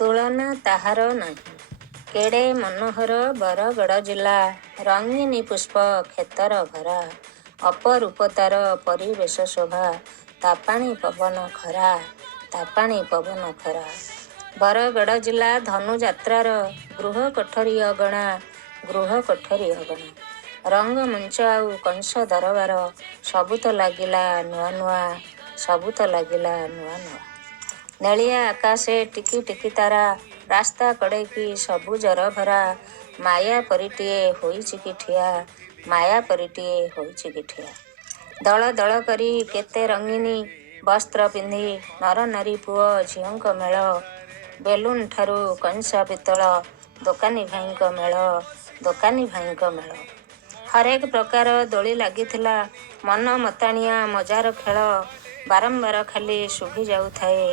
ତୁଳନା ତାହାର ନାହିଁ। କେଡ଼େ ମନୋହର ବରଗଡ଼ ଜିଲ୍ଲା, ରଙ୍ଗିନୀ ପୁଷ୍ପ କ୍ଷେତର ଭରା, ଅପରୂପତାର ପରିବେଶ ଶୋଭା, ତାପାଣି ପବନ ଖରା, ତାପାଣି ପବନ ଖରା। ବରଗଡ଼ ଜିଲ୍ଲା ଧନୁଯାତ୍ରାର ଗୃହ କୋଠରୀ ଅଗଣା, ଗୃହ କୋଠରୀ ଅଗଣା। ରଙ୍ଗମଞ୍ଚ ଆଉ କଂସ ଦରବାର, ସବୁ ତ ଲାଗିଲା ନୂଆ ନୂଆ, ସବୁ ତ ଲାଗିଲା ନୂଆ ନୂଆ। ନେଳିଆ ଆକାଶେ ଟିକି ଟିକି ତାରା, ରାସ୍ତା କଡ଼େଇକି ସବୁଜର ଭରା, ମାୟା ପରିଟିଏ ହୋଇଛି କି ଠିଆ, ମାୟା ପରିଟିଏ ହୋଇଛି କି ଠିଆ। ଦଳ ଦଳ କରି କେତେ ରଙ୍ଗିନୀ ବସ୍ତ୍ର ପିନ୍ଧି ନରନାରୀ ପୁଅ ଝିଅଙ୍କ ମେଳ, ବେଲୁନ୍ ଠାରୁ କଂସା ପିତ୍ତଳ, ଦୋକାନୀ ଭାଇଙ୍କ ମେଳ, ଦୋକାନୀ ଭାଇଙ୍କ ମେଳ। ହରେକ ପ୍ରକାର ଦୋଳି ଲାଗିଥିଲା, ମନ ମତାଣିଆ ମଜାର ଖେଳ, ବାରମ୍ବାର ଖାଲି ଶୁଭି ଯାଉଥାଏ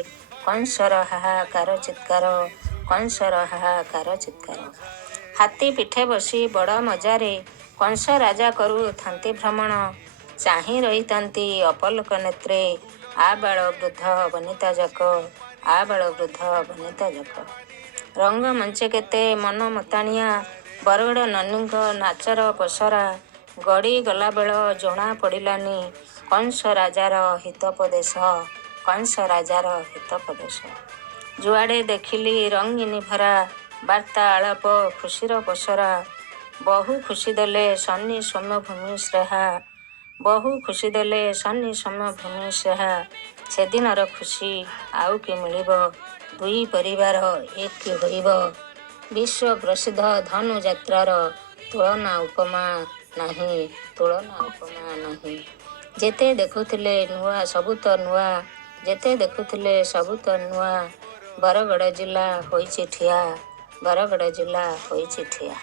କଂସର ହାହାକାର ଚିତ୍କାର, କଂସର ହାହାକାର ଚିତ୍କାର। ହାତୀ ପିଠେ ବସି ବଡ଼ ମଜାରେ କଂସ ରାଜା କରୁଥାନ୍ତି ଭ୍ରମଣ, ଚାହିଁ ରହିଥାନ୍ତି ଅପଲୋକ ନେତ୍ରେ ଆବାଳ ବୃଦ୍ଧ ବନିତା ଯାକ, ଆବାଳ ବୃଦ୍ଧ ବନିତା ଯାକ। ରଙ୍ଗମଞ୍ଚେ କେତେ ମନ ମତାଣିଆ ବରଗଡ଼ ନନୀଙ୍କ ନାଚର ପସରା, ଗଡ଼ି ଗଲାବେଳ ଜଣା ପଡ଼ିଲାନି କଂସ ରାଜାର ହିତୋପଦେଶ, କଂସ ରାଜାର ହିତୋପଦେଶ। ଯୁଆଡ଼େ ଦେଖିଲି ରଙ୍ଗିନୀ ଭରା, ବାର୍ତ୍ତା ଆଳାପ ଖୁସିର ପସରା, ବହୁ ଖୁସି ଦେଲେ ଶନି ସୌମ୍ୟ ଭୂମି ଶ୍ରେହା, ବହୁ ଖୁସି ଦେଲେ ଶନି ସୌମ୍ୟ ଭୂମି ଶ୍ରେହା। ସେଦିନର ଖୁସି ଆଉ କି ମିଳିବ, ଦୁଇ ପରିବାର ଏକି ହୋଇବ, ବିଶ୍ୱ ପ୍ରସିଦ୍ଧ ଧନୁଯାତ୍ରାର ତୁଳନା ଉପମା ନାହିଁ, ତୁଳନା ଉପମା ନାହିଁ। ଯେତେ ଦେଖୁଥିଲେ ନୂଆ ସବୁ ତ ନୂଆ, ଯେତେ ଦେଖୁଥିଲେ ସବୁ ତ ନୂଆ। ବରଗଡ଼ ଜିଲ୍ଲା ହୋଇଛି ଠିଆ, ବରଗଡ଼ ଜିଲ୍ଲା ହୋଇଛି ଠିଆ।